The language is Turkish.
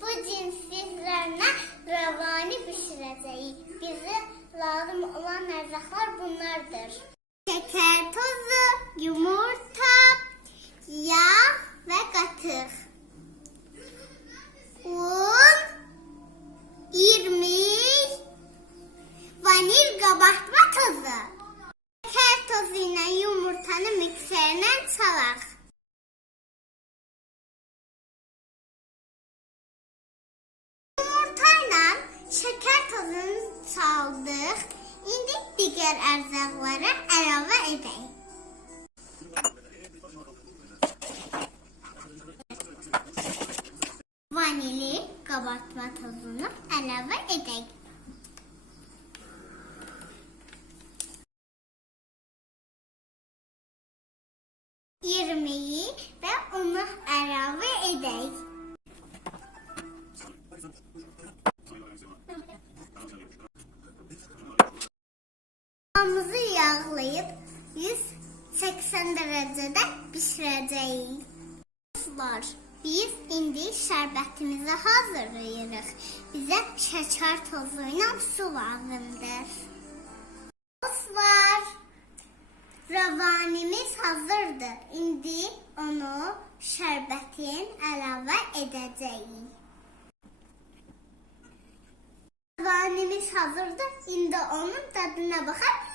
bu cinsizlerine rəvani pişirəcəyik. Bizə lazım olan ərzaqlar bunlardır. Şəkər tozu, yumurta, yağ və qatıq. Un, irmik, vanil qabartma tozu. Şəkər tozu ilə yumurtanı mikserlə çalaq. Şeker tozunu çaldık. İndi diğer erzakları əlavə edək. Vanili qabartma tozunu əlavə edək. İrmiyi və unu əlavə edək. Hamımızı yağlayıp 180 derecede pişireceğiz. Dostlar, biz indi şərbətimizi hazırlayırıq. Bizə şəkər tozu su lazımdır. Dostlar, ravanimiz hazırdır. İndi onu şərbətin əlavə edəcəyik. Ravanimiz hazırdır. İndi onun tadına bakabiliriz.